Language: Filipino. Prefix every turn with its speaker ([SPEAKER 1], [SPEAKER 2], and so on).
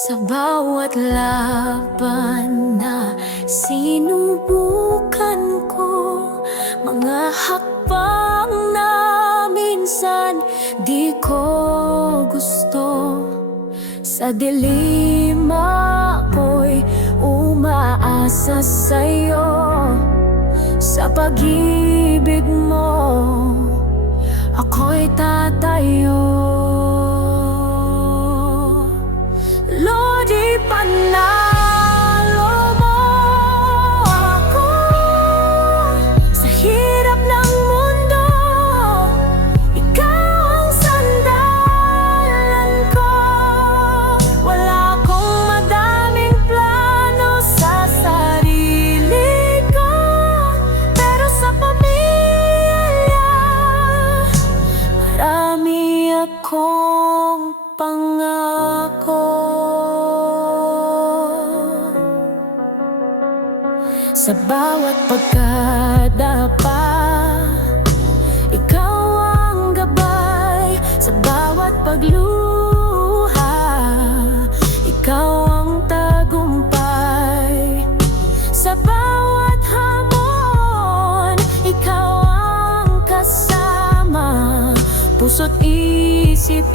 [SPEAKER 1] Sa bawat laban na sinubukan ko Mga hakbang na minsan di ko gusto. Sa dilim ako'y umaasa sa'yo. Sa pag-ibig mo ako'y tatayo. Sa bawat pagkada pa Ikaw ang gabay. Sa bawat pagluha Ikaw ang tagumpay. Sa bawat hamon Ikaw ang kasama. Puso't isip